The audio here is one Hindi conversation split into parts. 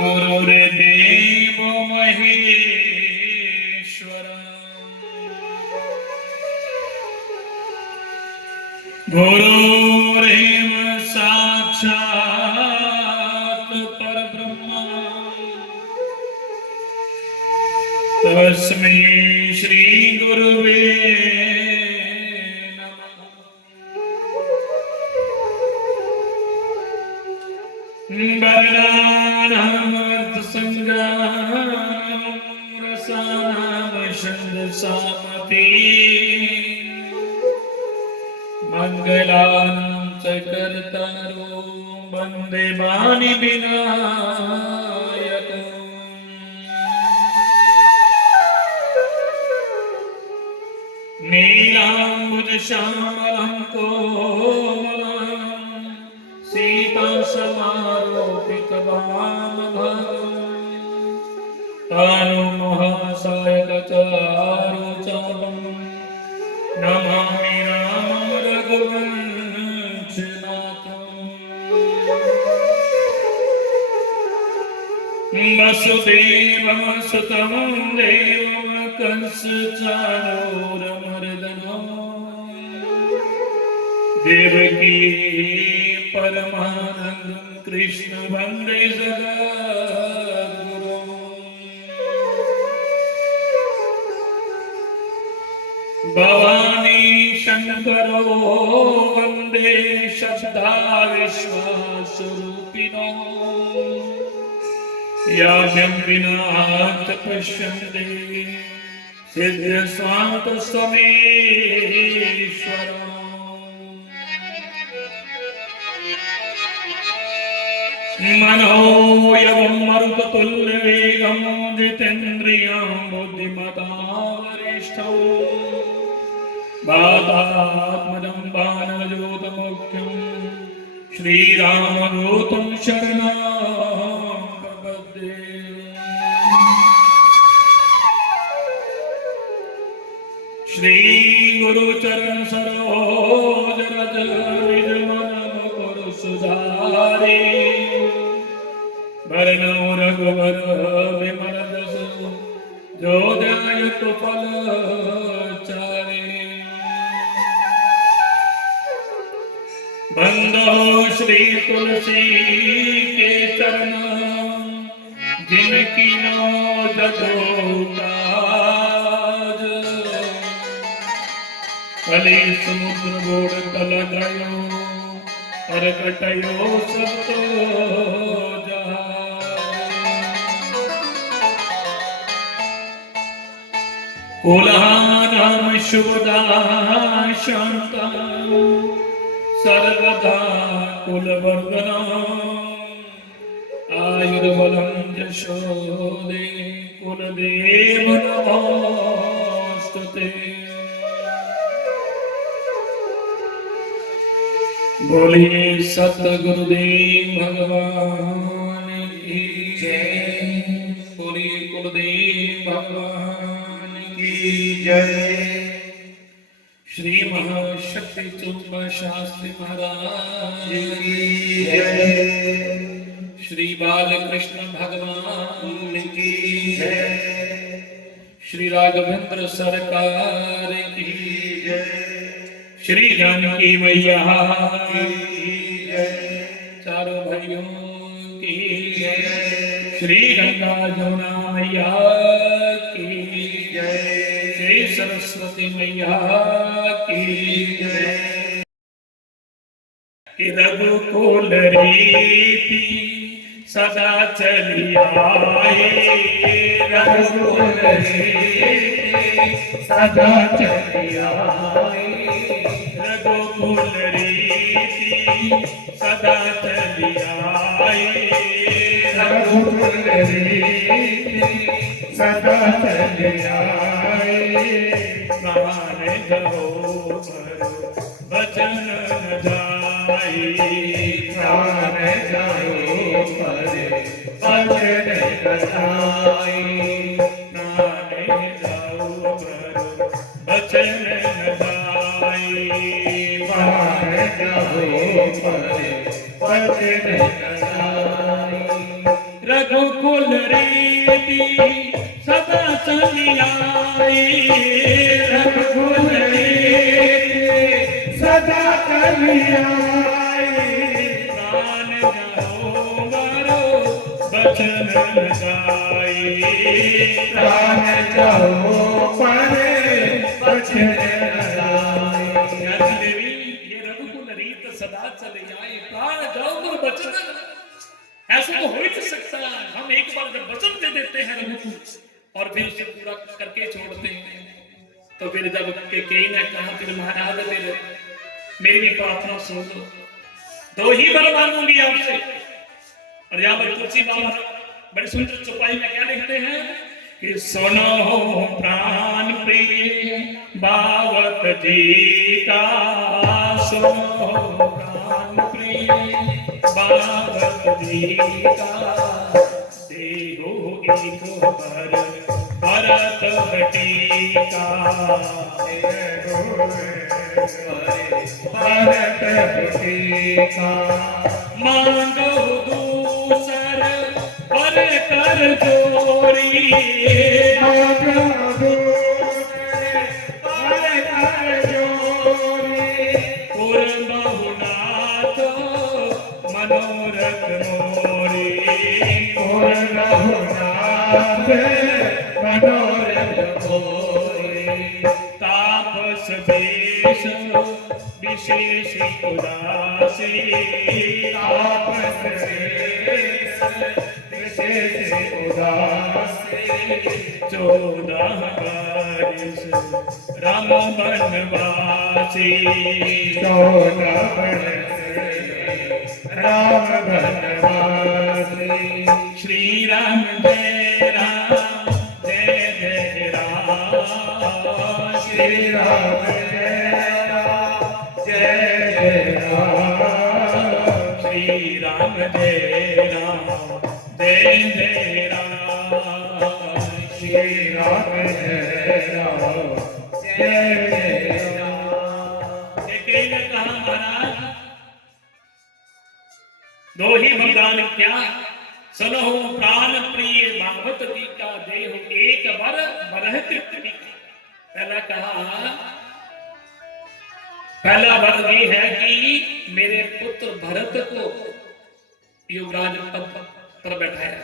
गुरुर्देवो महेश्वरः गुरुरेव साक्षात् परब्रह्म तस्मै श्री गुरुवे मंगलानां च कर्तारो वन्दे वाणि विनायकम् नीलाम्बुजश्यामलं कोमलं सीतासमारोपितवामभागम् तानुमहासायकचारुचापम् नमामि रामं रघुवंशनाथम् वसुदेवं सुतं देवं कंसचाणूरमर्दनं देवकी परमानन्दं कृष्ण वन्दे जगद्गुरुम् भवानी शंकरो वन्दे शब्दा विश्वासरूपिणो याज्ञं विना पश्यन्ते सिद्धस्वान्तस्त्वमेश्वरो मनोयवं मरुततुल्यवेगं जितेन्द्रियं बुद्धिमतां वरिष्ठं वातात्मजं वानरजोतमुख्यं श्रीरामदूतं शरणं प्रपद्ये। श्रीगुरुचरण सरोज रज निज मन मुकुर सुधारे वरनौ रघुवर विमल जस जो दायक फल बंदो श्री तुलसी के चरण जिनकी नो जदोकाज कली समुद्र बोड़ तल गयो पर कटयो सतो कुलहानाम शुभदा शांता सर्वदा कुलवर्धनम् आयुर्बलं यशोदे कुलदेव नमोस्तुते। बोलिए सतगुरुदेव भगवान की जय। बोलिए कुलदेव भगवान की जय। श्री महाशक्ति चुंब शास्त्री महाराज की जय। श्री बालकृष्ण भगवान की जय। श्री राघवेंद्र सरकार की जय। श्री जानकी मैया की जय। चारों भाइयों की जय। श्री गंगा जमुना मैया की जय। श्री सरस्वती मैया की जय। रघुकुल रीति सदा चली आए रघुकुल रीति सदा चली आए रघुकुल रीति सदा चली आए रघुकुल रीति सदा चली आए प्राण गहो वचन न जाए प्राण जाओ पर वचन न जाए प्राण जाओ पर वचन न जाए प्राण जाओ पर वचन न जाए रघुकुल रीति सदा चली आए रघुकुल रीति सदा चली आए प्राण जाओ मारो वचन न जाए प्राण जाओ पर वचन न जाए देवी ये रघुकुल रीत सदा चली आए प्राण जाओ पर वचन ऐसा तो हो ही नहीं सकता। हम एक बार जब वचन दे देते हैं रघुकुल और फिर उसे पूरा करके छोड़ते हैं तो फिर जब कई ने कहा फिर महाराज मेरी भी प्रार्थना सुन लो दो ही वर मांगूंगी आपसे। और यहाँ पर तुलसी बाबा बड़ी सुंदर चौपाई में क्या लिखते हैं कि सुनो प्राण प्रिय बावत जी का सुनो प्राण प्रिय बावत जी का देहो एक वर भरत टीका भरत टीका मांगो दूसर वर कर जोरी मांगो दूसर वर कर जोरी बहुनाथ मनोरथ मोरी बहुनाथ मनोरथ मोरी तापस देश विशेष उदासी तापस देश विशेष उदासी 14 वर्ष राम बनवासी 14 वर्ष राम बनवासी श्री राम जय राम जय जय राम श्री राम जय राम जय जय राम श्री राम जय राम जय जय राम श्री राम जय राम जय जय राम। एक ने कहा महाराज दो ही वरदान क्या सुनो प्राण प्रिय भागवत जी का देह एक वर बरहत पहला वर ये है कि मेरे पुत्र भरत को युवराज पद पर बैठाया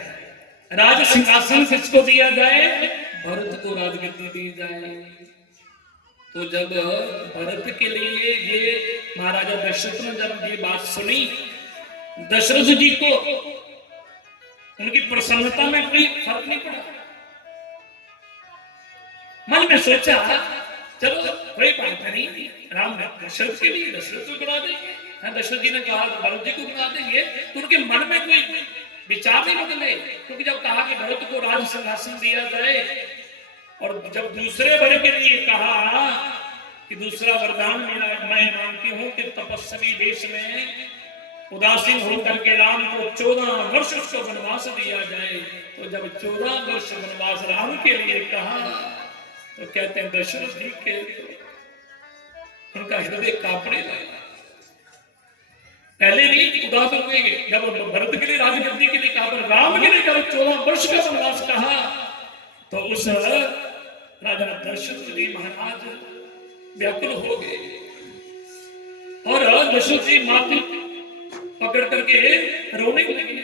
राज सिंहासन किसको दिया जाए भरत को राजगद्दी दी जाए। तो जब भरत के लिए ये महाराजा दशरथ ने जब ये बात सुनी दशरथ जी को उनकी प्रसन्नता में कोई फर्क नहीं पड़ा। मन में सोचा चलो कोई बात नहीं राम ने दशरथ के लिए दशरथ को बना देंगे। दशरथ जी ने कहा भरत जी को बना देंगे तो उनके मन में कोई विचार नहीं बदले क्योंकि जब कहा कि भरत को राज सिंहासन दिया जाए और जब दूसरे वर के लिए कहा कि दूसरा वरदान मेरा मैं मांगती हूं कि तपस्वी देश में उदासीन होकर के राम को 14 वर्ष उसको वनवास दिया जाए। तो जब 14 वर्ष वनवास राम के लिए कहा तो कहते हैं दशरथ जी के उनका हृदय कांपने लगा। पहले नहीं उदास हो गए जब भरत के लिए राजगद्दी के लिए कहा पर राम के लिए जब 14 वर्ष का वनवास कहा तो उस राजा दशरथ जी महाराज व्याकुल हो गए और दशरथ जी माथे पकड़ करके रोने लगे।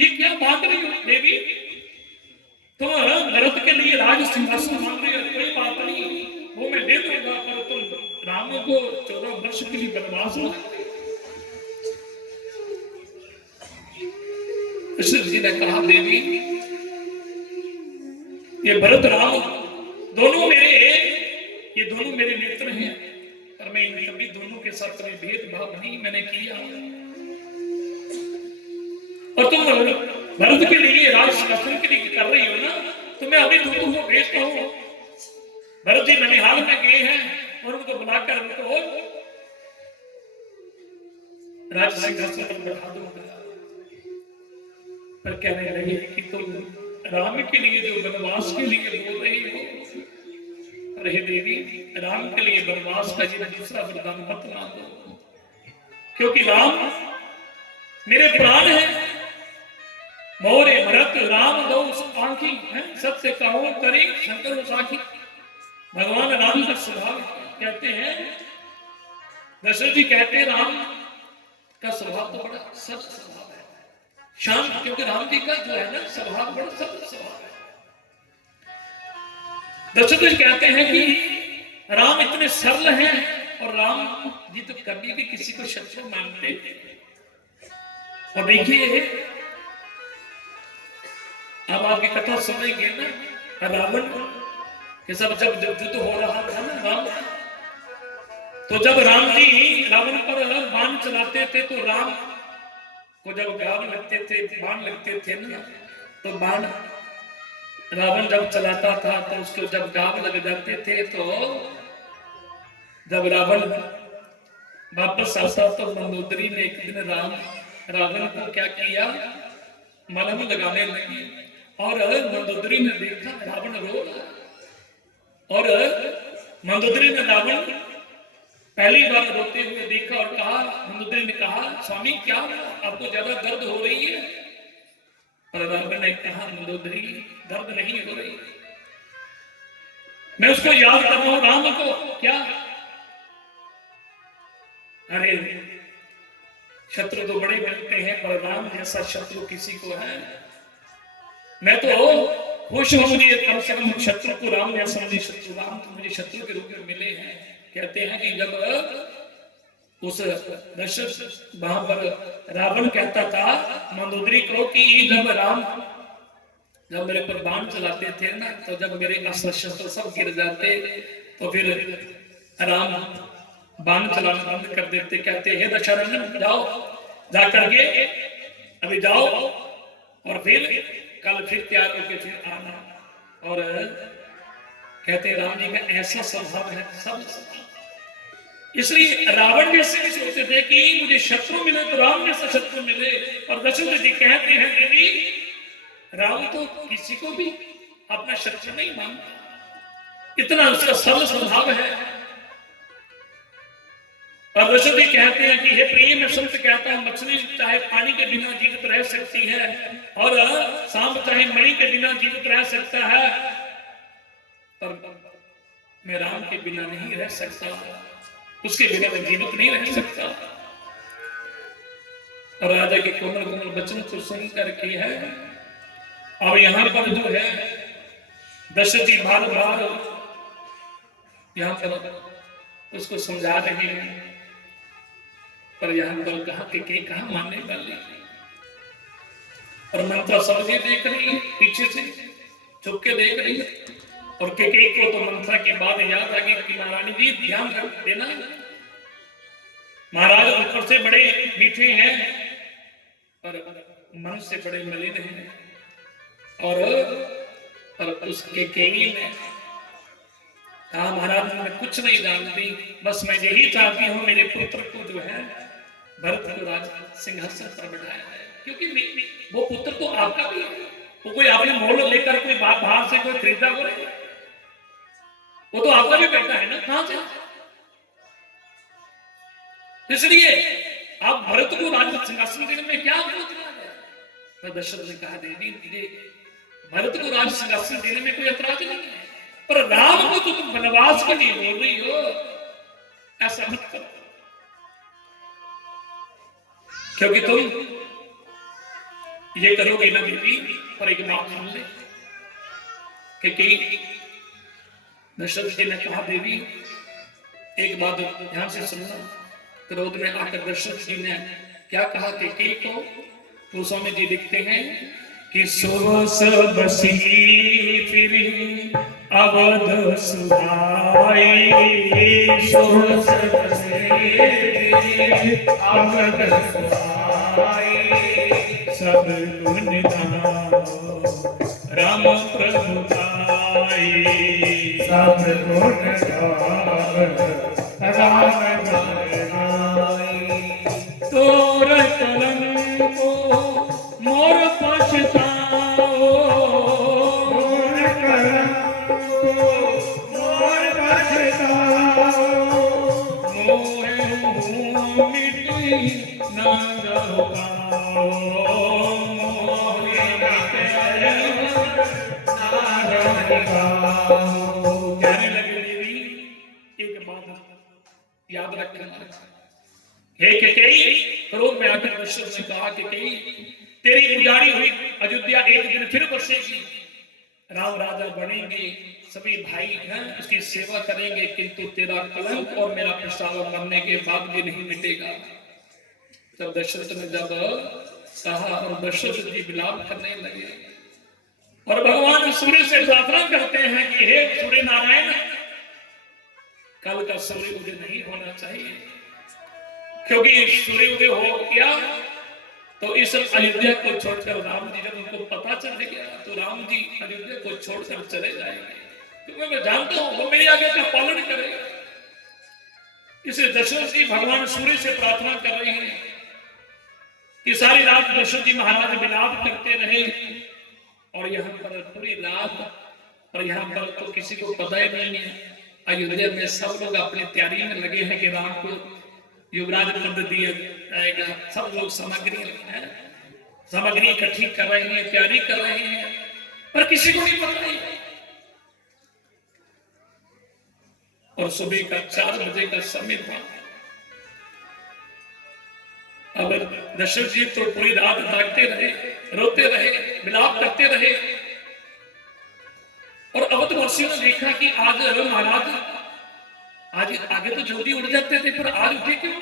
ये क्या बात रही हो देवी तुम भरत के लिए राज सिंहासन मांग रही हो कोई बात नहीं वो मैं दे दूंगा पर तुम राम को 14 वर्ष के लिए वनवास दशरथ जी ने कहा देवी ये भरत राम दोनों मेरे नेत्र हैं, पर मैं इन कभी दोनों के साथ कभी भेदभाव नहीं मैंने किया। और तुम भरत के लिए राज शासन के लिए कर रही हो ना, तो मैं अभी दोनों को भेजता हूं। भरत जी ननिहाल में गए हैं और उनको बुलाकर उनको राज सिंहासन पर बैठा दूंगा। पर कहने लगे कि तुम राम के लिए जो वनवास के लिए बोल रही हो, अरे देवी राम के लिए वनवास का ये दूसरा वरदान मत मांगो, क्योंकि राम मेरे प्राण है। मोरे भरत राम दो आंखी है, सत्य कहो करे शंकर साखी। भगवान राम का स्वभाव कहते हैं, दशरथ जी कहते हैं राम का स्वभाव तो बड़ा सत्य स्वभाव है, शांत, क्योंकि राम जी का जो है ना स्वभाव बड़ा सत्य स्वभाव है। दशरथ जी कहते हैं कि राम इतने सरल हैं, और राम जी तो कभी भी किसी को शत्रु मानते। और देखिए अब आपकी कथा सुनेंगे ना, रावण के सब जब युद्ध हो रहा था ना राम, तो जब राम जी रावण पर बाण चलाते थे, तो राम को जब गाव लगते थे, बाण लगते थे ना, तो बाण रावण जब चलाता था तो उसको जब गाव लग जाते थे, तो जब रावण वापस आता तो मंदोदरी ने एक दिन रावण को क्या किया, मलहम लगाने लगी। और मंदोदरी ने देखा रावण रो रहा, और मंदोदरी ने रावण पहली बार रोते हुए देखा और कहा, मंदोदरी ने कहा स्वामी क्या आपको ज्यादा दर्द हो रही है? और रावण ने कहा मंदोदरी दर्द नहीं हो रही, मैं उसको याद कर रहा हूं राम को। क्या? अरे शत्रु तो बड़े मिलते हैं, पर राम जैसा शत्रु किसी को है? मैं तो खुश हूं, मुझे कम से कम शत्रु को राम जैसा मुझे शत्रु राम तो मुझे शत्रु के रूप में मिले हैं। कहते हैं कि जब उस दशरथ वहां पर रावण कहता था मंदोदरी को कि जब मेरे पर बाण चलाते थे ना, तो जब मेरे अस्त्र शस्त्र सब गिर जाते, तो फिर राम बाण चलाना बंद कर देते। कहते हैं दशरथ जाओ, जाकर के अभी जाओ, और फिर कल फिर तैयार होके फिर आना। और कहते राम जी का ऐसा स्वभाव है सब, इसलिए रावण जैसे भी सोचते थे कि मुझे शत्रु मिले तो राम जैसा शत्रु मिले। और दशरथ जी कहते हैं देवी राम तो किसी को भी अपना शत्रु नहीं मानता, इतना उसका सरल स्वभाव है। और दशरथ जी कहते हैं कि हे प्रिय, मैं संत कहता हूं मछली चाहे पानी के बिना जीवित रह सकती है, और सांप चाहे मणि के बिना जीवित रह सकता है, पर मैं राम के बिना नहीं रह सकता, उसके बिना मैं जीवित नहीं रह सकता। और राजा के कोमल कोमल वचन को सुन करके है, अब यहां पर जो है दशरथ जी बार बार यहां पर उसको समझा रहे हैं, पर यहां पर कहा मानने वाली। और मंत्रा समझे देख रही है, पीछे से चुप के देख रही है। और केकई को तो मंत्रा के बाद याद आ गई कि महारानी जी ध्यान रख देना, महाराज ऊपर से बड़े मीठे हैं पर मन से बड़े मलिन हैं। और उसके केकई ने कहा महाराज मैं कुछ नहीं जानती, बस मैं यही चाहती हूँ मेरे पुत्र को जो है भरत को राज सिंहासन पर बैठाया है, क्योंकि वो पुत्र तो आपका भी है, वो कोई आपने मोल लेकर कोई बाहर से कोई खरीदा हो रहे, वो तो आपका भी बेटा है ना, कहां से? इसलिए आप भरत को राज सिंहासन देने में क्या विरोध है? तो दशरथ ने कहा देवी भरत को राज सिंहासन देने में कोई ऐतराज नहीं है, पर राम को तो तुम वनवास के लिए बोल रही हो, ऐसा मत करो, क्योंकि तुम ये करोगे ना देवी। पर एक बात सुन ले कि दशरथ जी ने कहा देवी एक बात ध्यान से सुनना। क्रोध में आकर दशरथ जी ने क्या कहा कि को गोस्वामी जी लिखते हैं कि सुबह बसी फिर अवध सुहाई, सुबह बसी अवध सुहाई, सब गुण गाओ राम प्रभु गाई, सब गुण गाओ राम गाई। तोर कलंक को मोर पछताओ, मोर कलंक को मोर पछताओ, मोहे मुँह मिटी न जाओ, मोहे मिटे न जाओ। कहने लगे देवी एक बात याद रखना, हे कैकेयी, क्रोध में आकर दशरथ ने कहा कि तेरी उजाड़ी हुई अयोध्या एक दिन फिर बसेगी, राम राजा बनेंगे, सभी भाई हैं उसकी सेवा करेंगे, किंतु तेरा कलंक और मेरा प्रस्ताव मरने के बाद भी नहीं मिटेगा। तब दशरथ ने जब कहा और दशरथ जी विलाप करने लगे और भगवान सूर्य से प्रार्थना करते हैं कि हे सूर्य नारायण, कल का सूर्य उदय नहीं होना चाहिए, क्योंकि सूर्य उदय हो गया तो इस अयोध्या को छोड़कर राम जी, जब उनको पता चल गया तो राम जी अयोध्या को छोड़कर चले जाएंगे, क्योंकि मैं जानता हूं वो मेरी आज्ञा का पालन करेगा। इसलिए दशरथ जी भगवान सूर्य से प्रार्थना कर रहे हैं कि सारी रात दशरथ जी महाराज विलाप करते रहे, और यहाँ पर पूरी रात, और यहाँ पर तो किसी को पता ही नहीं है, अयोध्या में सब लोग अपनी तैयारी में लगे हैं कि राम को युवराज पद दिया जाएगा, सब लोग सामग्री इकट्ठी कर रहे हैं, तैयारी कर रहे हैं, पर किसी को नहीं पता है। और सुबह का 4 बजे का समय था। अब दशरथ जी तो पूरी रात जागते रहे, रोते रहे, विलाप करते रहे, और अवधवासियों ने देखा कि आज महाराज, आज आगे तो जल्दी उठ जाते थे, पर आज उठे क्यों?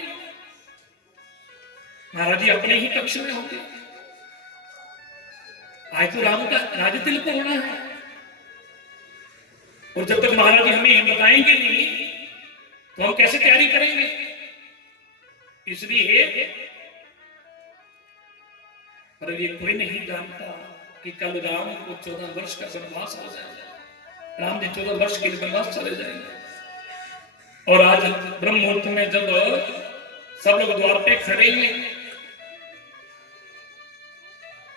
महाराज जी अपने ही कक्ष में होंगे, आज तो राम का राज तिलक होना है, और जब तक महाराज जी हमें बताएंगे नहीं तो हम कैसे तैयारी करेंगे? इसलिए पर ये कोई नहीं जानता कि कल राम को 14 वर्ष का वनवास हो जाएगा, राम जी 14 वर्ष के लिए वनवास चले जाएंगे। और आज ब्रह्म मुहूर्त में जब सब लोग द्वार पे खड़े हैं,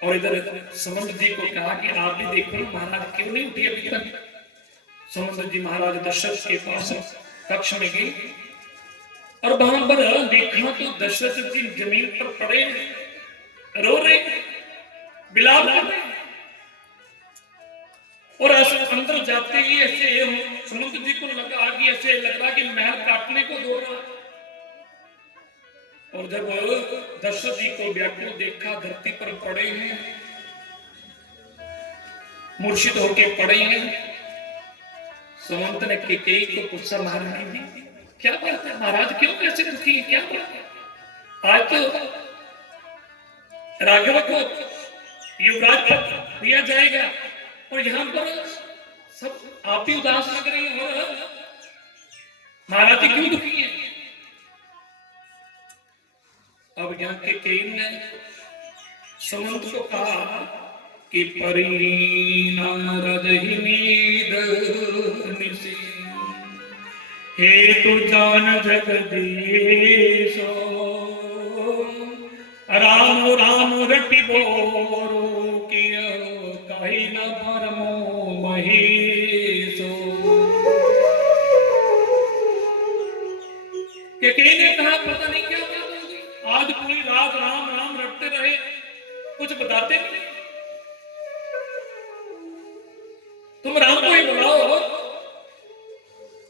और इधर सुमंत जी को कहा कि आप भी देखो महाराज क्यों नहीं उठी अभी तक। सुमंत जी महाराज दशरथ के पास कक्ष में गए, और वहां पर देखा तो दशरथ जी जमीन पर पड़े रो रहे, विलाप कर रहे, और अंदर जाते ही ऐसे सुमंत जी को लगा कि ऐसे लग रहा कि महल काटने को दौड़ रहा। और जब दशरथ जी को व्याकुल देखा, धरती पर पड़े हैं, मूर्छित होके पड़े हैं, सुमंत ने कैकेयी को पूछा, महारानी जी क्या बात है, महाराज क्यों कैसे दुखी है, क्या बात है? आज तो राघव को युवराज पद दिया जाएगा, और यहाँ पर सब आप ही उदास लग रही है, और महाराज जी क्यों दुखी है? अब यहाँ कैकेयी ने सुमंत को कहा कि परी नारद ही नीद निसी, हे तू जान जगदीशो, राम राम रटि बोरो किया कहीं न परमो महेशो। कैकेयी ने कहा पता नहीं क्या बात होगी, आज पूरी रात राम राम रटते रहे, कुछ बताते नहीं, तुम राम को ही बुलाओ,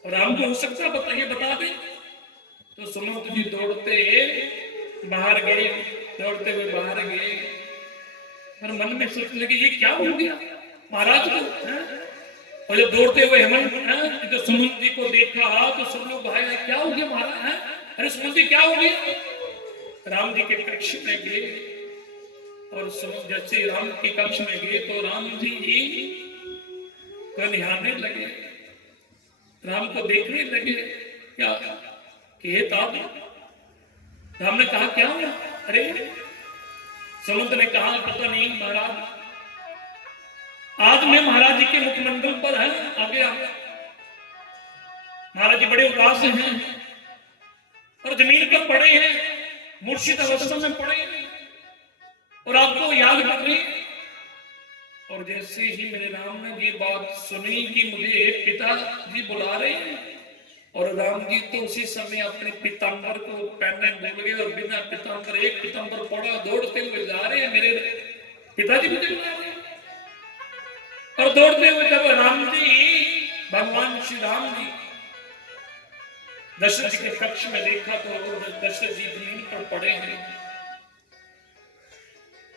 राम को हो सकता बताइए, बता दे। तो सुमंत जी दौड़ते बाहर गए, दौड़ते हुए बाहर गए, और मन में सोचने लगे ये क्या हो गया महाराज को, और जब दौड़ते हुए हेमंत तो सुमंत जी को देखा तो सब लोग भाई क्या हो गया महाराज, अरे सुमंत जी क्या हो गया? राम जी के कक्ष में गए, और जैसे राम के कक्ष में गए तो राम जी को निहारने लगे, राम को देखने लगे। क्या कि राम ने कहा क्या हुआ? अरे सुमंत ने कहा पता नहीं महाराज, आज मैं महाराज जी के मुखमंडल पर है आ गया, महाराज जी बड़े उदास हैं और जमीन पर पड़े हैं, मूर्छित अवस्था में पड़े हैं और आपको याद कर रहे हैं। और जैसे ही मेरे राम ने ये बात सुनी कि मुझे पिताजी बुला रहे हैं, और राम जी तो उसी समय अपने पीताम्बर को पहनने भूल गए और बिना पीताम्बर एक पीताम्बर पड़ा दौड़ते हुए जा रहे हैं, मेरे पिताजी मुझे बुला रहे हैं। और दौड़ते हुए जब राम जी, भगवान श्री राम जी दशरथ जी के कक्ष में देखा तो दशरथ जी जमीन पर पड़े हैं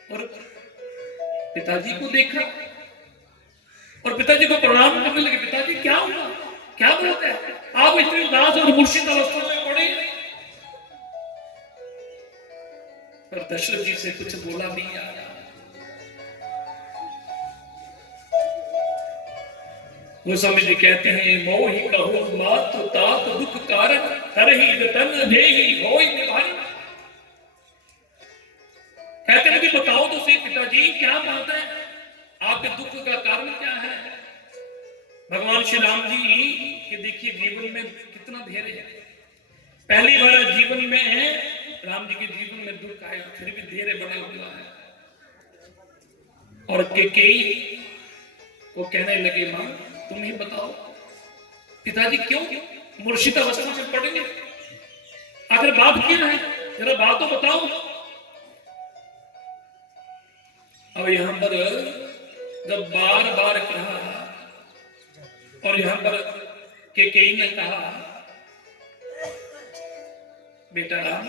और पिताजी को देखा और पिताजी को प्रणाम करने लगे। पिताजी क्या हुआ, क्या बात है, आप इतनी उदास और मूर्छित अवस्था में पड़े? पर दशरथ जी से कुछ बोला नहीं आ रहा। वो समय जी कहते हैं मोहि कहो मात तात दुख कारण तरहि तन देहि होय निभाई। कहते हैं कि बताओ तो सही पिताजी क्या बात है, आपके दुख का कारण क्या है? भगवान श्री राम जी के देखिए जीवन में कितना धैर्य है। पहली बार जीवन में राम जी के जीवन में दुख आया, फिर भी धैर्य बना हुआ है। और कैकेयी को कहने लगे मां तुम ही बताओ पिताजी क्यों मूर्छित अवस्था में पड़े, आखिर बात क्या है, जरा बात तो बताओ। अब यहां पर जब बार बार कहा और यहां पर कैकेयी ने कहा बेटा राम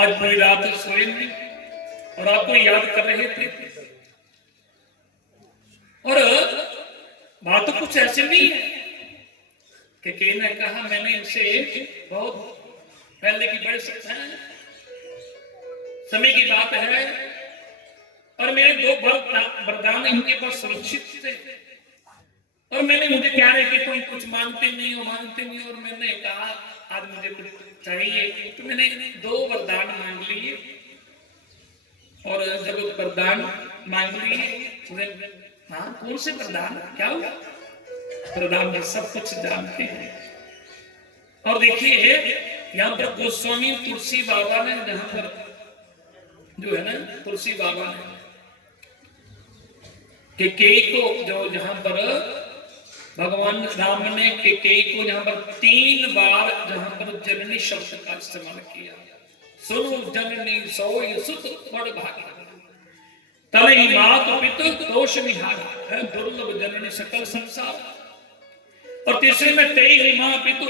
आज पूरी रात सोए नहीं और आपको याद कर रहे थे, और बात तो कुछ ऐसी नहीं है। कैकेयी ने कहा मैंने इनसे बहुत पहले की बड़े समय की बात है और मेरे दो वरदान इनके पास सुरक्षित थे और मैंने मुझे कह रहे कि तुम कुछ मांगते नहीं हो, और मैंने कहा आज मुझे कुछ चाहिए तो मैंने दो वरदान मांग लिए और जब वरदान मांग लिए हाँ कौन से वरदान क्या हुआ? वरदान में सब कुछ जानते हैं। और देखिए यहाँ पर गोस्वामी तुलसी बाबा ने जहां पर जो है ना तुलसी बाबा ने कैकेयी को जो जहां पर भगवान राम ने कैकेयी को जहां पर 3 बार जहां पर जननी शब्द का इस्तेमाल किया, सुनो जननी सोई सुत बड़ भागी तले मात पितु दोष निहार है दुर्लभ जननी सकल संसार। और तीसरे में तेई मां पितु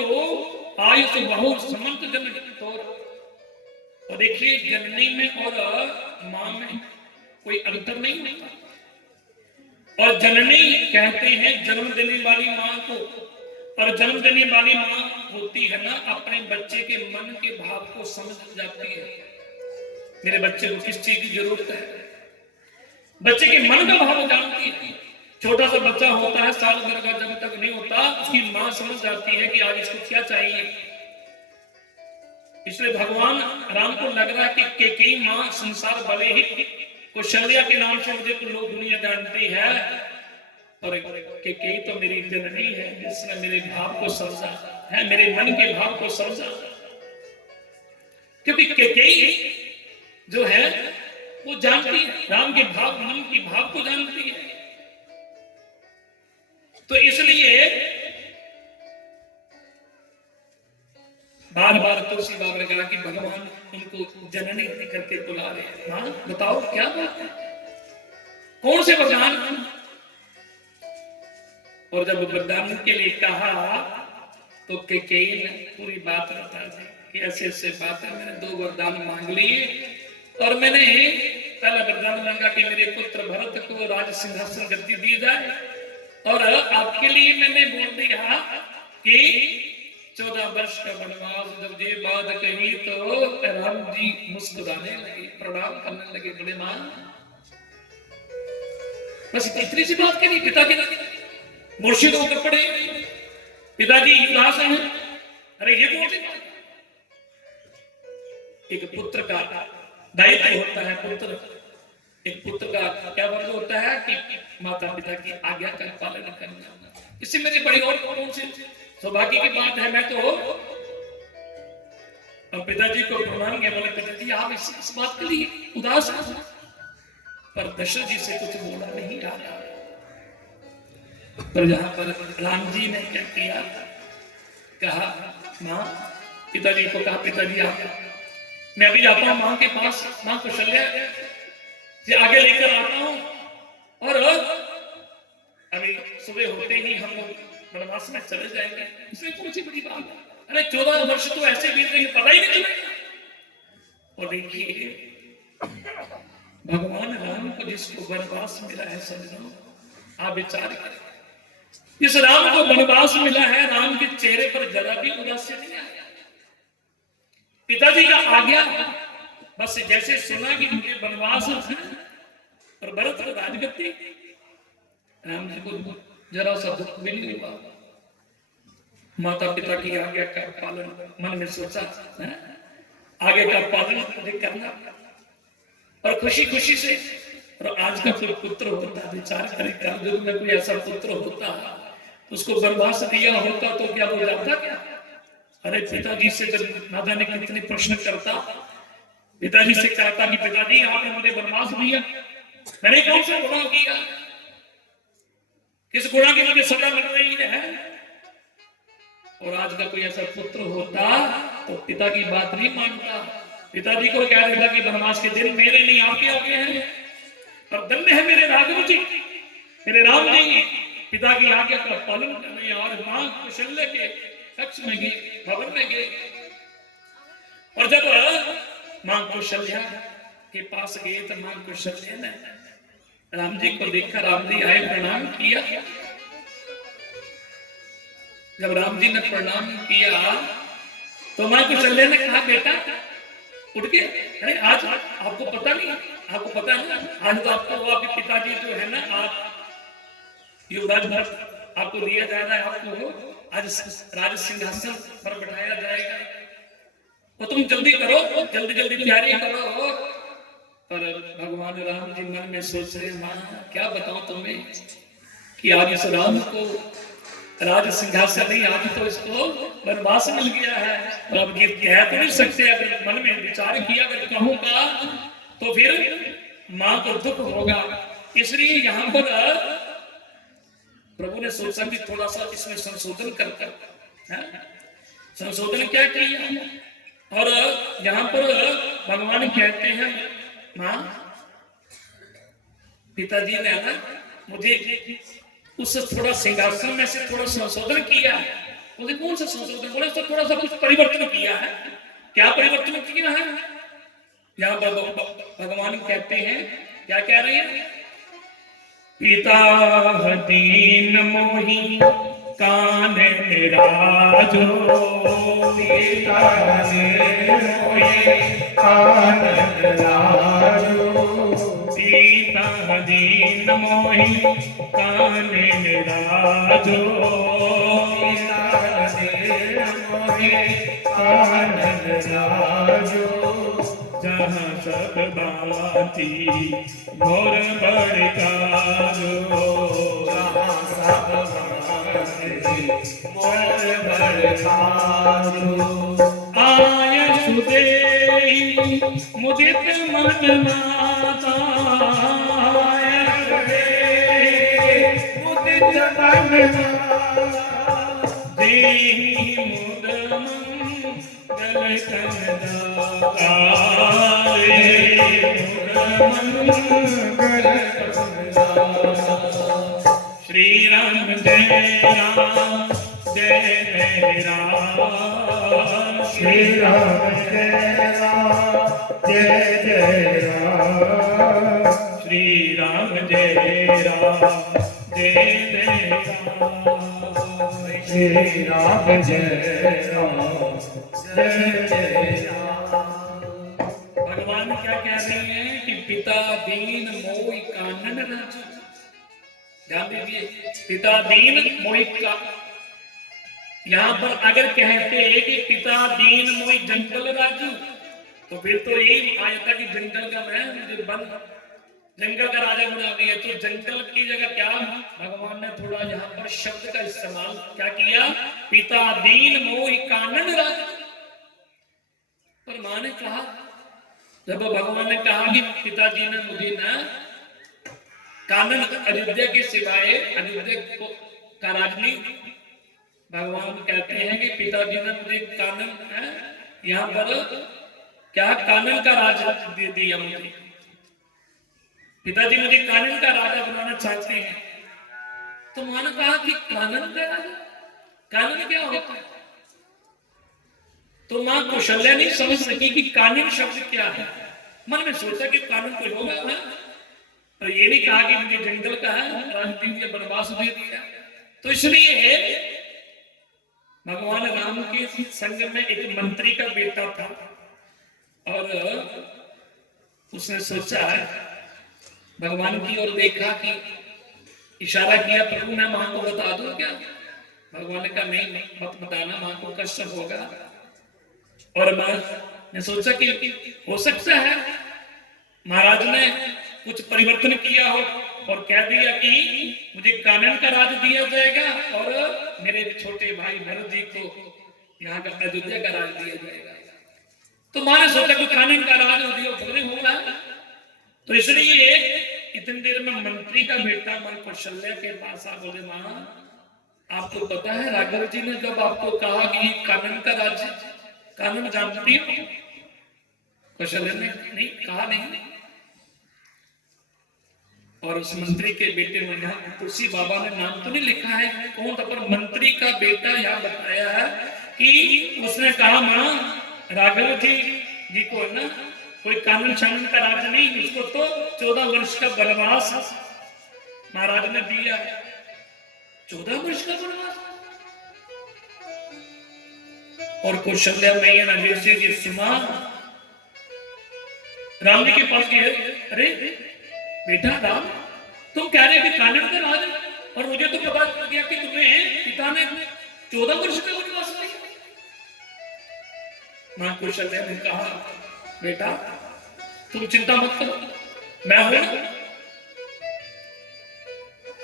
आयुष बहु समंत जननी तोर। और देखिए जननी में और मां में कोई अंतर नहीं होता। और जननी कहते हैं जन्म देने वाली मां को, और जन्म देने वाली मां होती है ना अपने बच्चे के मन के भाव को समझ जाती है, मेरे बच्चे को किस चीज की जरूरत है, बच्चे के मन का भाव जानती है। छोटा सा बच्चा होता है साल भर का, जब तक नहीं होता उसकी मां समझ जाती है कि आज इसको क्या चाहिए। इसलिए भगवान राम को लग रहा है कि कैकेयी मां संसार भले ही कौशल्या के नाम से मुझे तो लोग दुनिया जानती है, और कैकेयी तो मेरी जननी है जिसने मेरे भाव को समझा है, मेरे मन के भाव को समझा। क्योंकि कैकेयी जो है वो जानती है राम के भाव, मन की भाव को जानती है। तो इसलिए बार बार तुलसी बाबा ने कहा कि भगवान उनको जननी करके बुला रहे हैं। हाँ बताओ क्या बात है, कौन से वरदान? और जब वरदान के लिए कहा तो कैकेयी ने पूरी बात बता दी कि ऐसे ऐसे बात है, मैंने 2 वरदान मांग लिए और मैंने पहला वरदान मांगा कि मेरे पुत्र भरत को राज सिंहासन गद्दी दी जाए, और आपके लिए मैंने बोल दिया कि 14 वर्ष का वनवास जब ये बात कही तो राम जी मुस्कुराने लगे, प्रणाम करने लगे, बोले मां बस इतनी सी बात कही। पिताजी मुर्शिद होकर पड़े, पिताजी उदास हैं। अरे ये कौन सी बात? एक पुत्र का दायित्व होता है, पुत्र एक पुत्र का क्या वर्ग होता है कि माता पिता की आज्ञा का पालन करना। इससे मेरी बड़ी और कौन सी सौभाग्य की बात है। मैं तो पिताजी को प्रणाम किया, बोले पिताजी आप इस बात के लिए उदास हैं, पर दशरथ जी से कुछ बोला नहीं आ रहा। पर जहां पर राम जी ने क्या किया, कहा मां, पिताजी को कहा पिताजी आप, मैं अभी जाता हूं मां के पास, मां कौशल्या से आगे लेकर आता हूं, और अभी सुबह होते ही हम लोग वनवास में चले जाएंगे। इसमें कौन सी बड़ी बात है? अरे 14 वर्ष तो ऐसे बीत गए पता ही नहीं चलेगा। और देखिए भगवान राम को जिसको वनवास मिला है, सज्जनों आप विचार करें, इस राम को वनवास मिला है, राम के चेहरे पर जरा भी उदासी नहीं आया। पिताजी का आज्ञा बस जैसे सुना कि उनके वनवास और भरत को राजगद्दी, राम जी को जरा सा दुख भी नहीं हुआ। माता पिता की आज्ञा का पालन मन में सोचा, आगे का पालन मुझे करना, और खुशी खुशी से। और आज का कोई पुत्र होता, विचार करे कलयुग में कोई ऐसा पुत्र होता, उसको वनवास दिया होता तो क्या हो जाता क्या? अरे पिताजी से जब ना जाने कितने प्रश्न करता, पिताजी से कहता कि पिताजी आपने मुझे वनवास दिया, मैंने कौन सा गुनाह किया, किस गुनाह की मुझे सजा मिल रही है? और आज का कोई ऐसा पुत्र होता तो पिता की बात नहीं मानता, पिताजी को कह देता कि वनवास के दिन मेरे नहीं आपके आगे हैं, पर धन्य है मेरे राघव जी, मेरे राम जी पिता की आज्ञा का पालन कर रहे हैं। और मां कौशल्या के कक्ष में गए, भवन में गए, और जब मां कौशल्या के पास गए तो मां कौशल्या ने राम जी को देखा, राम जी आए, प्रणाम किया। जब राम जी ने प्रणाम किया तो मां कौशल्या ने कहा बेटा उठ के, अरे आज आपको पता नहीं, आपको पता है ना आज तो आपको आपके पिताजी जो है ना, आप युवराज भरत आपको दिया जा रहा है, आपको आज राज सिंहासन पर बैठाया जाएगा, तो तुम जल्दी करो, जल्दी जल्दी तैयारी करो। पर भगवान राम जी मन में सोच रहे, मां क्या बताऊं तुम्हें कि आज इस राम को राज सिंहासन नहीं, आज तो इसको वनवास मिल गया है। और अब ये कह तो नहीं सकते, अगर मन में विचार किया अगर कहूंगा तो फिर मां को दुख होगा। इसलिए यहाँ पर प्रभु ने सोचा कि थोड़ा सा इसमें संशोधन करकर, संशोधन क्या किया, और यहाँ पर भगवान कहते हैं मां, पिताजी ने ना मुझे उस थोड़ा सिंहासन में से थोड़ा संशोधन किया। बोले कौन सा संशोधन? बोले उसको थोड़ा सा कुछ परिवर्तन किया है। क्या परिवर्तन किया है? यहाँ पर भगवान कहते हैं, क्या कह रहे हैं, पिता दीन मोही काने राजो, पिता दीन मोही काने राजो, पिता दीन मोही काने राजो, पिता दीन मोही काने राजो, जहाँ सब बाती मोर बड़कारो, जहाँ सब बाती मोर बड़कारो, आय सुदेही मुदित मन माता, आय सुदेही मुदित मन माता, देही मुद मंगल कनदाता, श्री राम जय राम जय जय राम, श्री राम जय राम जय जय राम, श्री राम जय राम जय जय राम, श्री राम जय राम जय जय राम। भगवान क्या कह रहे हैं कि पिता दीन मोहि कानन राजू। ध्यान दीजिए, पिता दीन मोहि का, यहां पर अगर कहते कि पिता दीन मोहि जंगल राजू, तो फिर तो यही आया था कि जंगल का मैं मुझे बन जंगल का राजा बना दिया। तो जंगल की जगह क्या भगवान ने थोड़ा यहाँ पर शब्द का इस्तेमाल क्या किया, पिता दीन मोहि कानन राजू। पर मां ने कहा, जब भगवान ने कहा कि पिताजी ने मुझे ना कानन अयोध्या के सिवाय अयोध्या को का राज नहीं, भगवान कहते हैं कि पिताजी ने मुझे कानन है यहाँ पर क्या कानन का राज दे दिया मुझे, पिताजी मुझे कानन का राजा बनाना चाहते हैं। तो मां ने कहा कि कानन का राजा, कानन क्या होता है? तो मां कौशल्या नहीं समझ सकी कि कानन शब्द क्या है। मन में सोचा कि कानून कोई होगा है, और ये नहीं कहा कि मुझे जंगल का है राजनीति या वनवास दे दिया। तो इसलिए भगवान राम के संग में एक मंत्री का बेटा था, और उसने सोचा, भगवान की ओर देखा कि इशारा किया, प्रभु मैं मां को बता दूं क्या? भगवान ने कहा नहीं मत बताना, मां को कष्ट होगा। और मां ने सोचा कि हो सकता है महाराज ने कुछ परिवर्तन किया हो और कह दिया कि मुझे कानन का राज दिया जाएगा और मेरे छोटे भाई भरत जी को यहाँ का अयोध्या का राज दिया जाएगा। तो मां ने सोचा कि कानन का राज दिया होगा। तो इसलिए इतनी देर में मंत्री का बेटा मां कौशल्या के पास आ बोले, मां आपको पता है राघव जी ने जब आपको कहा कि कानन का राज्य, कानून जानती हो? कौशल्या ने नहीं कहा नहीं। और उस मंत्री के बेटे में यहाँ तुलसी बाबा ने नाम तो नहीं लिखा है कौन था, पर मंत्री का बेटा यहाँ बताया है कि उसने कहा मां राघव जी को है ना कोई कानून शानून का राज नहीं, उसको तो 14 वर्ष का वनवास महाराज ने दिया। 14 वर्ष का वनवास। और कौशल्या मैया ने जैसे जी सुना, राम जी के पास गए, अरे बेटा राम तुम कह रहे कि कानन का राज, और मुझे तो पता चल गया कि तुम्हें पिता ने 14 वर्ष का वनवास दिया। मां कौशल्या ने कहा, बेटा तुम चिंता मत करो, मैं हूं,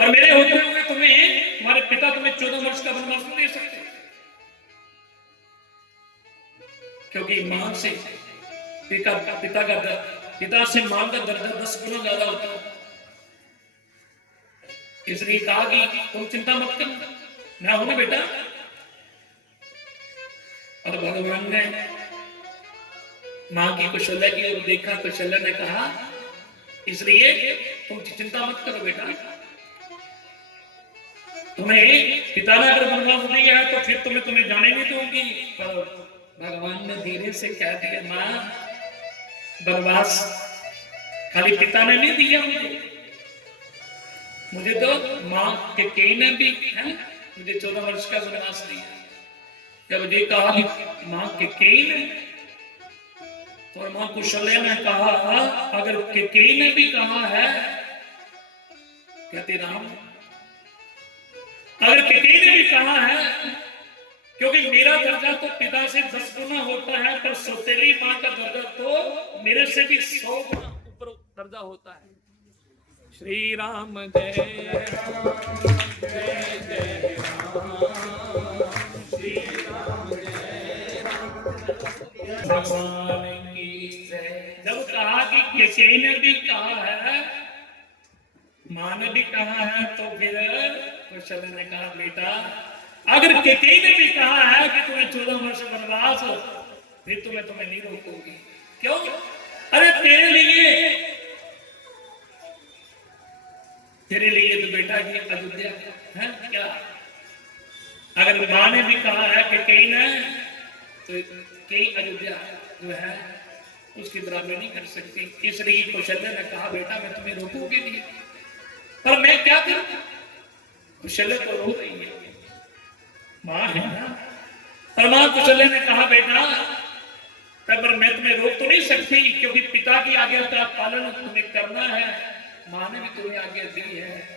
और मेरे होते हुए तुम्हें तुम्हारे पिता तुम्हें 14 वर्ष का वनवास नहीं दे सकते, क्योंकि मां से पिता से मां का दर्जा 10 गुना ज्यादा होता है। इसलिए कहा कि तुम चिंता मत करो, मैं हूं ना बेटा। और भगवान ने मां की कौशल्या की ओर देखा, कौशल्या ने कहा इसलिए तुम चिंता मत करो बेटा, तुम्हें पिता ने अगर वनवास दिया है तो फिर तुम्हें जाने नहीं दूंगी। पर भगवान ने धीरे से कह दिया, मां वनवास खाली पिता ने नहीं दिया मुझे तो मां कैकेयी ने भी है मुझे 14 वर्ष का वनवास दिया। जब ये कहा कि मां कैकेयी ने, तो मां कौशल्या ने कहा अगर कैकेयी ने भी कहा है, कहते राम अगर कैकेयी ने भी कहा है, क्योंकि मेरा दर्जा तो पिता से 10 गुना होता है, पर सौतेली मां का दर्जा तो मेरे से भी 100 गुना ऊपर दर्जा होता है। श्री राम जय राम जय जय राम, श्री राम जय राम भगवान की जय। जब कहा कि कैकेयी ने भी कहा है, मां ने भी कहा है, तो फिर कौशल्या ने कहा बेटा अगर कैकेयी ने भी कहा है कि तुम्हें 14 वर्ष वनवास हो, फिर तुम्हें नहीं रोकूंगी। क्यों? अरे तेरे लिए तो बेटा ये अयोध्या है क्या? अगर मां ने भी कहा है कि कैकेयी ने, तो कैकेयी अयोध्या जो है उसकी बराबरी नहीं कर सकती। इसलिए कौशल्या ने कहा बेटा मैं तुम्हें रोकूंगी नहीं, पर मैं क्या करूं? कौशल्या तो रो रही है। माँ है ना। पर माँ कौशल्या ने कहा बेटा पर मैं तुम्हें रोक तो नहीं सकती क्योंकि पिता की आज्ञा का पालन तुम्हें करना है, माँ ने भी तुम्हें आज्ञा दी है,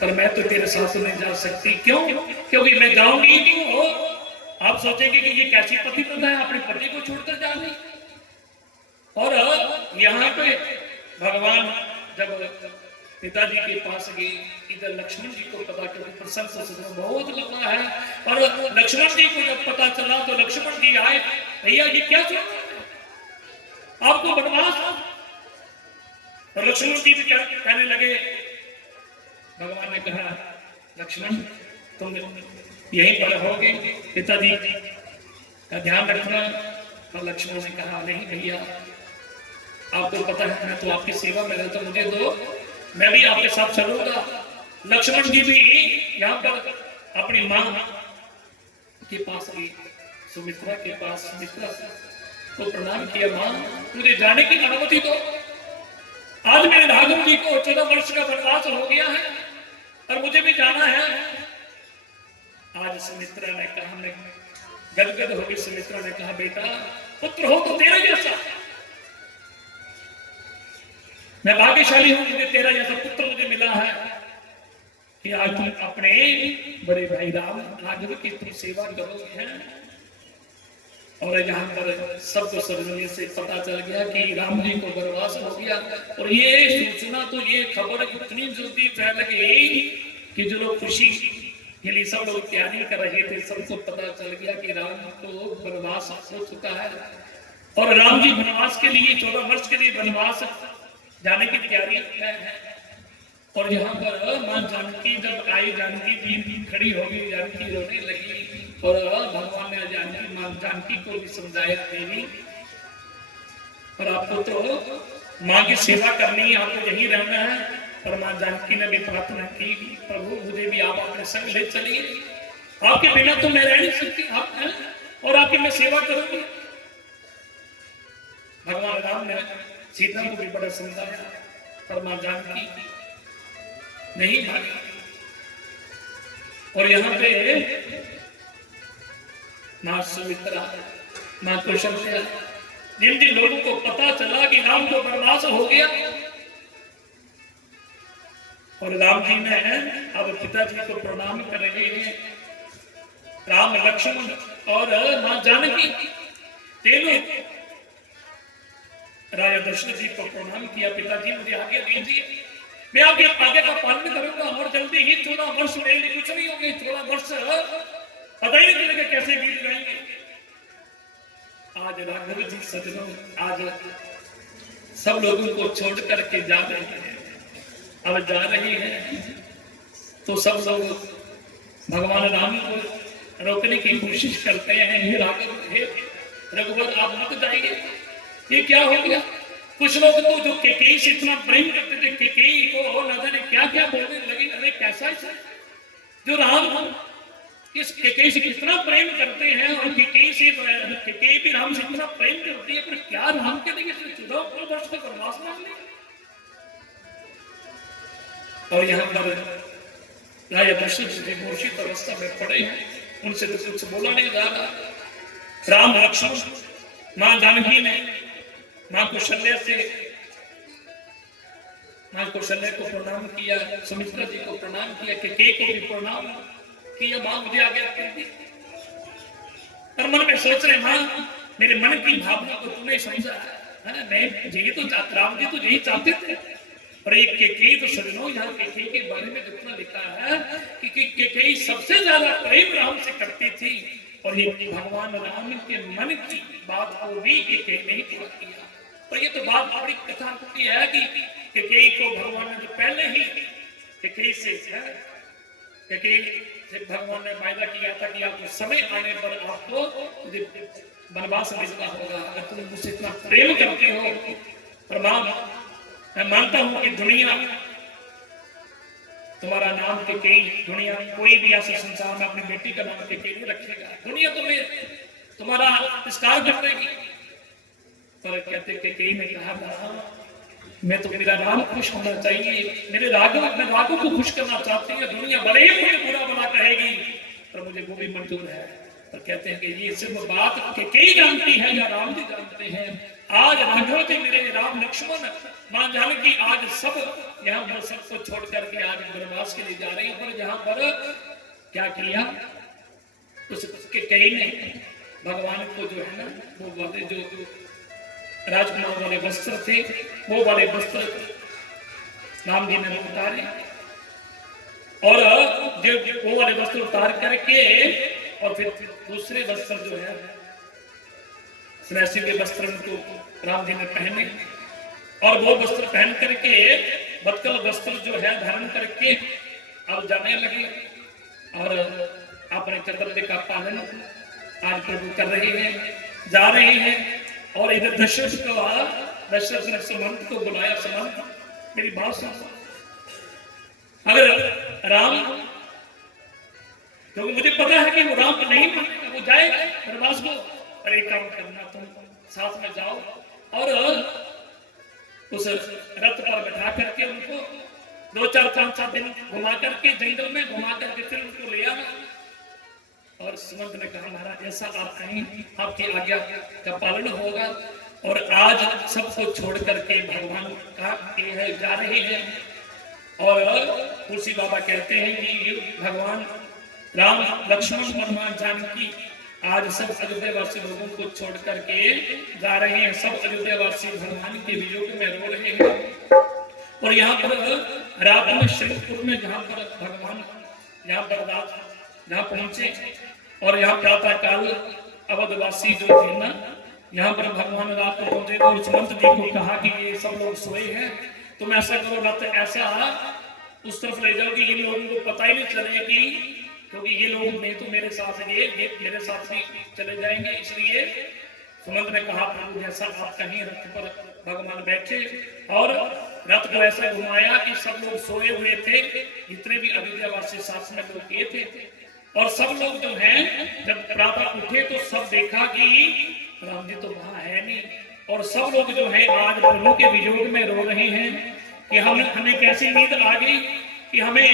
पर मैं तो तेरे साथ नहीं जा सकती। क्यों? क्योंकि मैं जाऊंगी तो आप सोचेंगे कि ये कैसी पति प्रथा है, अपने पति को छोड़कर जा रही। और यहाँ पे भगवान जब पिताजी के पास गए, इधर लक्ष्मण जी को पता, क्योंकि प्रसंग तो बहुत लंबा है, और लक्ष्मण जी को जब पता चला तो लक्ष्मण जी आए, भैया ये क्या चल रहा है, आपको वनवास। और लक्ष्मण जी भी क्या कहने लगे, भगवान ने कहा लक्ष्मण तुम यहीं पर रहोगे, पिताजी का ध्यान रखना। और लक्ष्मण ने कहा नहीं भैया, आपको पता है मैं तो आपकी सेवा में रहता, मुझे दो, मैं भी आपके साथ चलूंगा। लक्ष्मण जी भी यहाँ पर अपनी माँ के पास गई, सुमित्रा के पास, सुमित्रा को प्रणाम किया, माँ मुझे जाने की अनुमति दो, आज मेरे राघव जी को 14 वर्ष का वनवास हो गया है और मुझे भी जाना है। आज सुमित्रा ने कहा, मैं गदगद हो गई। सुमित्रा ने कहा बेटा पुत्र हो तो तेरा जैसा, मैं भाग्यशाली हूं, मुझे तेरा जैसा पुत्र मुझे मिला है कि आज तुम अपने बड़े भाई राम राघव की तुम सेवा करोगे। और यहाँ पर सबको समझने से पता चल गया कि राम जी को वनवास हो गया, और ये सूचना तो ये खबर इतनी जल्दी फैल गई कि जो लोग खुशी के लिए सब लोग तैयारी कर रहे थे, सबको पता चल गया कि राम को वनवास हो चुका है, और राम जी वनवास के लिए 14 वर्ष के लिए वनवास जाने की तैयारी है। और यहाँ पर मां जानकी जब आई, जानकी जी खड़ी हो गई, जानकी रोने लगी, और भगवान ने जानकी मां जानकी को भी समझाया देवी, और आपको तो मां की सेवा करनी है, आपको यहीं रहना है। और मां जानकी ने भी प्रार्थना की, प्रभु मुझे भी आप अपने संग ले चलिए, आपके बिना तो मैं रह नहीं सकती, आप हैं और आपकी मैं सेवा करूंगी। भगवान राम ने सीता को भी बड़ा समझाया, पर मां जानकी नहीं मानी। और यहाँ पे मां सुमित्रा, मां कौशल्या, जिन जिन लोगों को पता चला कि राम को वनवास हो गया, और राम जी ने अब पिताजी को प्रणाम कर रहे हैं, राम लक्ष्मण और मां जानकी तीनों राजा दशरथ जी को प्रणाम किया, पिताजी मुझे आगे दीजिए, मैं आपके आगे का पालन करूंगा, और जल्दी ही 14 वर्ष मेरे लिए कुछ नहीं होंगे, 14 वर्ष पता ही नहीं चलेगा कैसे बीत जाएंगे। आज राघव जी सजनों आज सब लोगों को छोड़ करके जा रहे हैं, अब जा रही है तो सब लोग भगवान राम को रोकने की कोशिश करते हैं, हे राघव, हे रघुवर आप मत जाइए, ये क्या हो गया। कुछ लोग तो जो केकेई से इतना प्रेम करते थे, केकेई को न जाने क्या क्या बोलने लगे, अरे कैसा है जो राम इस केकेई से कितना प्रेम करते हैं, और केकेई भी राम से इतना प्रेम करती है, पर क्या राम के लिए 14 वर्ष का वनवास मांग लिया। और यहाँ पर राजा दशरथ जी मूर्छित अवस्था में पड़े हैं, उनसे तो कुछ बोला नहीं जा रहा। राम लक्ष्मण मां जानकी ने मां कौशल्या को प्रणाम किया, सुमित्रा जी को प्रणाम किया, केकेई को भी प्रणाम किया, मां मुझे आज्ञा कर दी। और मन में सोच रहे मां मेरे मन की भावना को तूने समझा है, मैं यही तो राम जी तो यही चाहते थे। और एक केकेई तो सजनों यहाँ केकेई के बारे में जितना लिखा है कि केकेई सबसे ज्यादा प्रेम राम से करती थी, और ये भगवान राम के मन की बात को भी केकेई ने पूरा किया। और ये तो बात बड़ी कथा की है कि केकेई को भगवान ने जो पहले ही केकेई से भगवान ने वायदा किया था कि आपको समय आने पर आपको वनवास भेजना होगा, अगर तुम मुझसे इतना प्रेम करते हो। और मैं मानता हूं कि दुनिया तुम्हारा नाम केकेई, दुनिया कोई भी ऐसे संसार में अपनी बेटी का नाम केकेई नहीं रखेगा, दुनिया तुम्हारा तिरस्कार कर देगी। पर कहते केकेई ने कहा मैं तो मेरा राम खुश होना चाहिए, मैं राघव को खुश करना चाहती हूँ, दुनिया भले ही मुझे बुरा भला कहेगी, मुझे वो भी मंजूर है। पर कहते हैं कि ये सिर्फ बात के कई जानती है या राम जी जानते हैं। आज राघव जी मेरे राम लक्ष्मण मां जानकी आज सब यहाँ पर सबको छोड़ करके आज वनवास के लिए जा रही है। पर यहाँ पर क्या किया, उसके कई ने भगवान को जो है ना वो वाले जो राजकुमार वाले वस्त्र थे वो वाले वस्त्र राम जी ने उतारे और जो वो वाले वस्त्र उतार करके और फिर दूसरे वस्त्र जो है सन्यासी के वस्त्र उनको राम जी ने पहने और वो वस्त्र पहन करके बदकल वस्त्र जो है धारण करके अब जाने लगे और अपने कर्तव्य का पालन आज प्रभु कर रहे हैं, जा रहे हैं। और इधर दशरथ ने सुमंत को बुलाया, सुमंत मेरी बात सुन, अगर राम, क्योंकि मुझे पता है कि वो राम को नहीं मानेगा, वो जाएगा वनवास को, पर एक काम करना, तुम साथ में जाओ और उस रथ पर बैठा करके उनको 2 4 5 7 दिन घुमा करके जंगल में घुमा करके फिर उनको ले आना। और सुमंत ने कहा महाराज ऐसा आप कहीं, आपकी आज्ञा का पालन होगा। और आज सबको छोड़ करके भगवान का है जा रहे हैं। और तुलसी बाबा कहते हैं कि भगवान राम लक्ष्मण और मां जानकी आज सब अयोध्यावासी लोगों को छोड़ करके जा रहे हैं। सब अयोध्यावासी भगवान के वियोग में रो रहे हैं। और यहाँ पर रात में श्रीपुर में जहाँ पर भगवान यहाँ पर रात जहाँ पहुंचे और यहाँ प्रातः काल अवधवासी जो थे ना यहाँ पर भगवान रात को पहुंचे और सुमंत जी को कहा कि ये सब लोग सोए हैं, तुम ऐसा करो रात ऐसा उस तरफ ले जाओ कि इन लोगों को पता ही नहीं चले कि, क्योंकि ये लोग नहीं तो मेरे साथ ये मेरे साथ ही चले जाएंगे। इसलिए सुमंत ने कहा प्रभु जैसा आप कहीं रथ पर भगवान बैठे और रथ को ऐसा घुमाया कि सब लोग सोए हुए थे, जितने भी अयोध्यावासी साथ में लोग ये थे। और सब लोग जो हैं जब प्रातः उठे तो सब देखा कि राम जी तो वहां है नहीं। और सब लोग जो है आज प्रभु के वियोग में रो रहे हैं कि हमें कैसी नींद आ गई कि हमें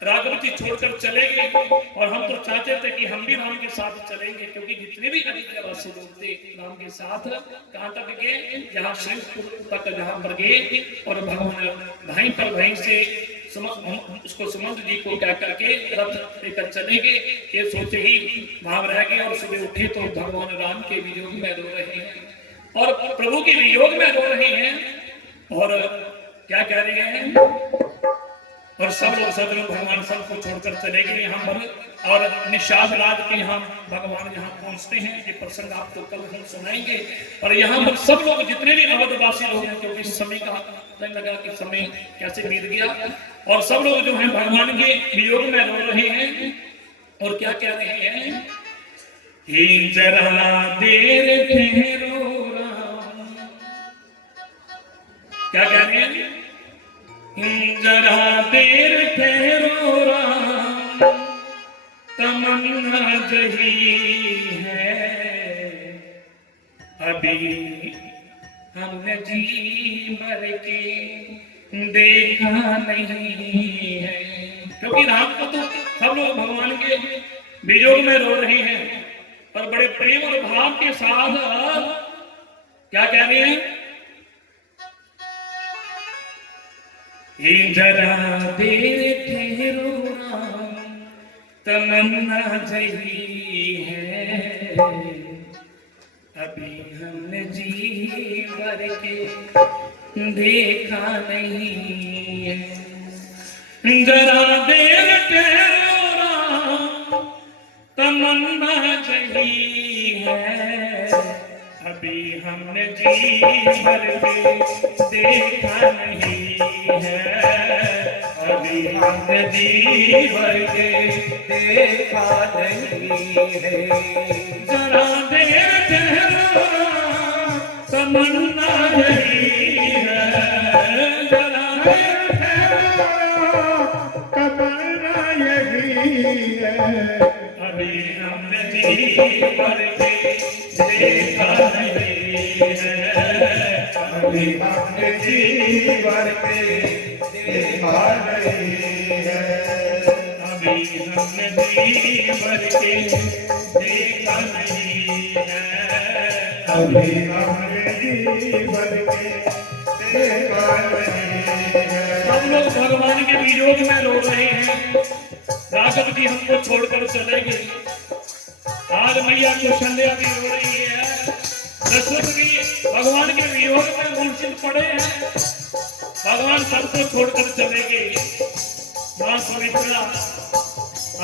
राघव जी छोड़कर चले गए। और हम तो चाहते थे कि हम भी राम के साथ चलेंगे, क्योंकि जितने भी अयोध्यावासी लोग थे राम के साथ कहां तक गए, जहां श्रीपुर तक जहां पर गए। और भगवान भाई पर भाई से उसको सुमंत जी को क्या करके रथ लेकर चलेंगे, ये सोचे ही भाव रह गए। और सुबह उठे तो भगवान राम के वियोग में रो रहे हैं और प्रभु के वियोग में रो रहे हैं। और क्या कह रहे हैं, और सब लोग भगवान सबको छोड़कर चले गए यहाँ पर। और निषाद राज के यहाँ भगवान यहाँ पहुंचते हैं, ये प्रसंग आपको कल हम सुनाएंगे। और यहाँ पर सब लोग जितने भी अवधवासी लोग हैं, क्योंकि समय का रंग लगा कि समय कैसे बीत गया, और सब लोग जो हैं भगवान के वियोग में रो रहे हैं। और क्या कह रहे हैं, ही जरा देर ठहरो राम, क्या कह रहे हैं, जरा देर ठहरो राम, तमन्ना जही है, अभी हमने जी भर के देखा नहीं है। क्योंकि राम को तो सब लोग भगवान के वियोग में रो रहे हैं, और बड़े प्रेम और भाव के साथ क्या कह रहे हैं, जरा देर ठहरो राम, तमन्ना जही है, अभी हमने जी भर के देखा नहीं है। जरा देर ठहरो राम, तमन्ना जही है, अभी हमने जी भर के देखा नहीं है, अभी हमने जी भर के देखा नहीं है। जरा देर ठहरो तमन्ना यही है, जरा देर ठहरो तमन्ना यही है, अभी हमने जी भर के देखा नहीं है, अभी हमने जी भर के देखा नहीं है, अभी हमने जी भर के देखा नहीं है, अभी हमने जी भर के देखा नहीं है। सब लोग भगवान के वियोग में रो रहे हैं, राघव जी हमको छोड़कर चले गए। आज मैया कौशल्या भी रो रही है, दशरथ भी भगवान के वियोग में मूर्छित पड़े हैं, भगवान सबको छोड़कर चले गए। मां सुमित्रा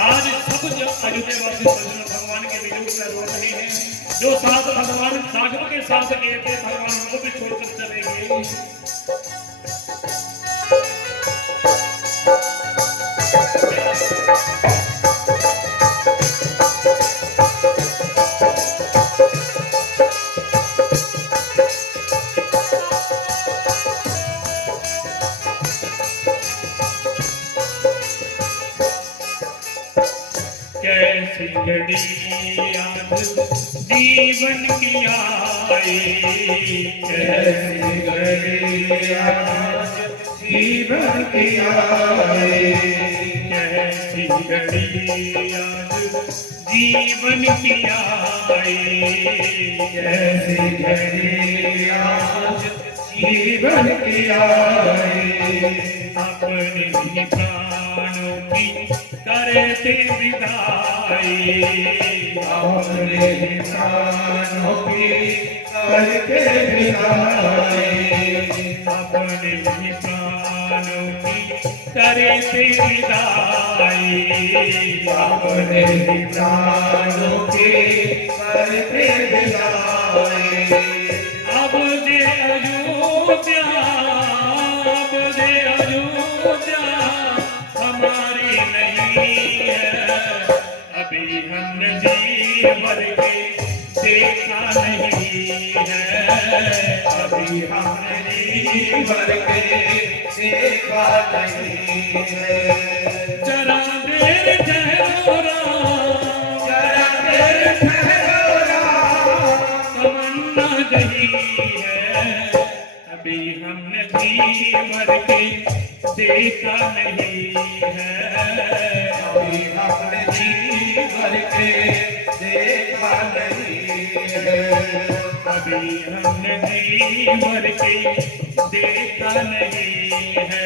आज सब अयोध्यावासी भगवान के वियोग में रो रहे हैं। जो साथ भगवान राघव के साथ गए थे, भगवान उनको भी छोड़कर चले गए। कैसी घड़ी याद जीवन की आए, कैसी घड़ी याद जीवन की आए, कैसी घड़ी याद जीवन की आए, कैसी घड़ी याद जीवन की आए। अपने ही प्राणों की करते विदाई, अपने ही प्राणों की करते विदाई, अपने ही प्राणों की करते विदाई, अपने ही प्राणों की करते विदाई। अब जे अयोध्या, अब जे अयोध्या हमारी नहीं है, अभी हमने जी भर के देखा नहीं है, अभी हमने जी भर के देखा नहीं है। जरा देर ठहरो राम, जरा देर ठहरो राम, तमन्ना नहीं है, अभी हमने जी भर के देखा नहीं है, अभी हमने जी भर के देखा नहीं है। अभी हमने जी भर के देखा नहीं है,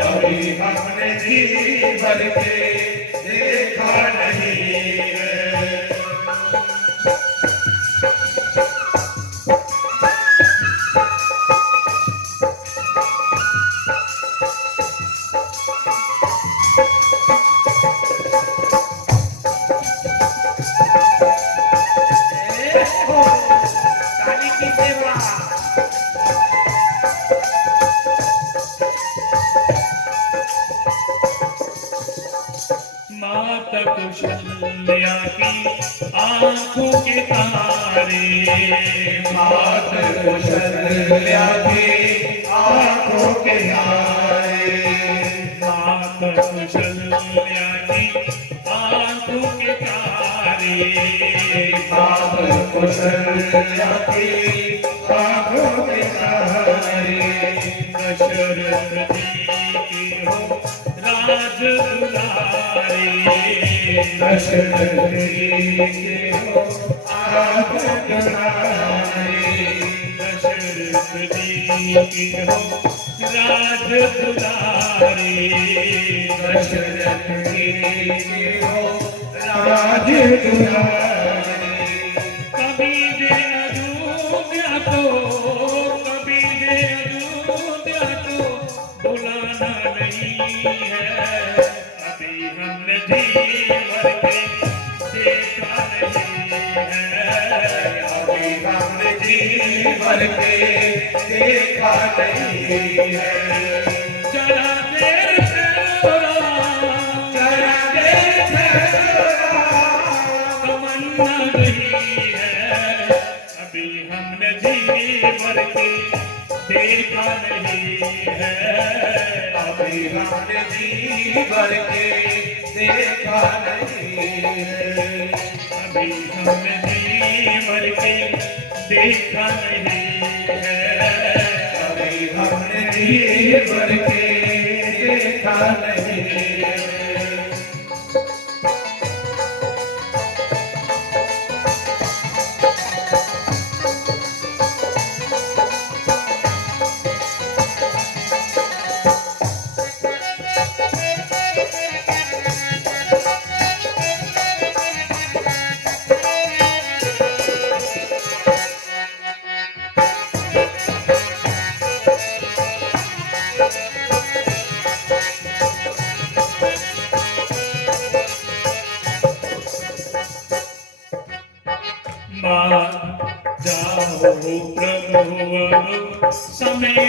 अभी हमने जी भर के देखा नहीं है। काली की सेवा। माता कौशल्या की आंखों के तारे, माता कौशल्या की आंखों के तारे, माता कौशल्या की आंखों के तारे, माता कौशल्या की आंखों के तारे। दशरथ जी की हो राज दुलारे, दशरथ जी के हो राज दुलारे, दशरथ जी की हो राज दुलारे, दशरथ जी के हो राज दुलारे। कभी दे अयोध्या को, कभी दे अयोध्या को बुलाना नहीं है, अभी हमने जी भर के देखा नहीं है, अभी हमने जी भर के देखा नहीं है। जरा देर ठहरो राम, जरा देर ठहरो राम, तमन्ना नहीं है, अभी हमने जी भर के देखा नहीं है, अभी हमने जी भर के देखा नहीं है। अभी हमने जी भर के देखा नहीं है, अभी हमने जी भर के देखा नहीं है।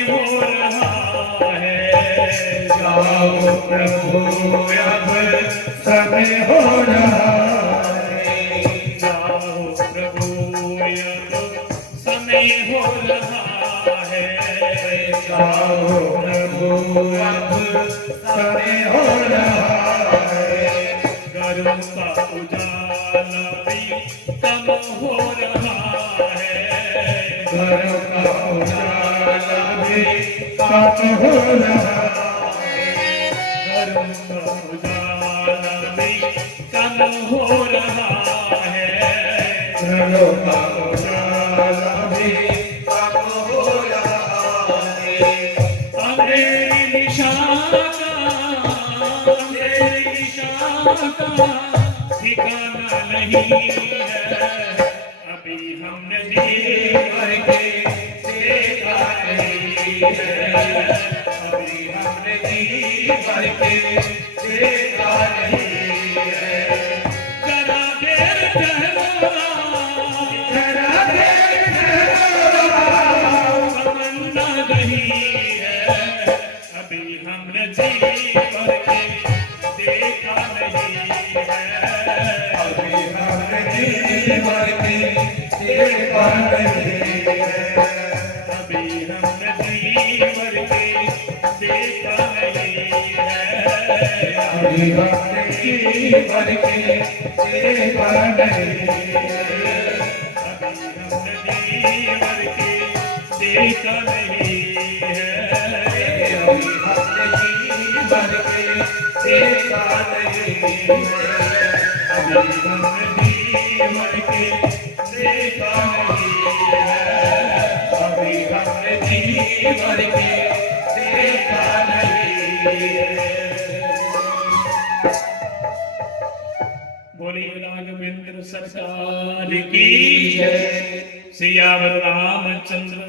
हो रहा है। जाओ प्रभु अब समय हो रहा है। जाओ प्रभु अब समय हो रहा है। जाओ प्रभु अब समय हो रहा है। घरों का उजाला भी कम हो रहा है। घरों का उजाला भी कम हो रहा है। घरों का उजाला भी कम हो रहा है। घरों का उजाला भी कम हो रहा है। अंधेरी निशा का ठिकाना नहीं है। अभी हमने जी भर के देखा नहीं है। अभी हमने जी भर के देखा नहीं है। जरा देर ठहरो, जरा देर ठहरो, तमन्ना नहीं है। अभी हमने जी भर के देखा नहीं है। अभी हमने जी भर के देखा नहीं है। अभी हमने जी भर के देखा नहीं है। अभी हमने जी भर के देखा नहीं है। अभी हमने जी भर के देखा नहीं है। अभी हमने जी भर के देखा नहीं है। अभी हमने जी भर के देखा नहीं है। अभी हमने जी भर के देखा नहीं है। बोलिए राघवेंद्र सरकार की जय। सियावर रामचंद्र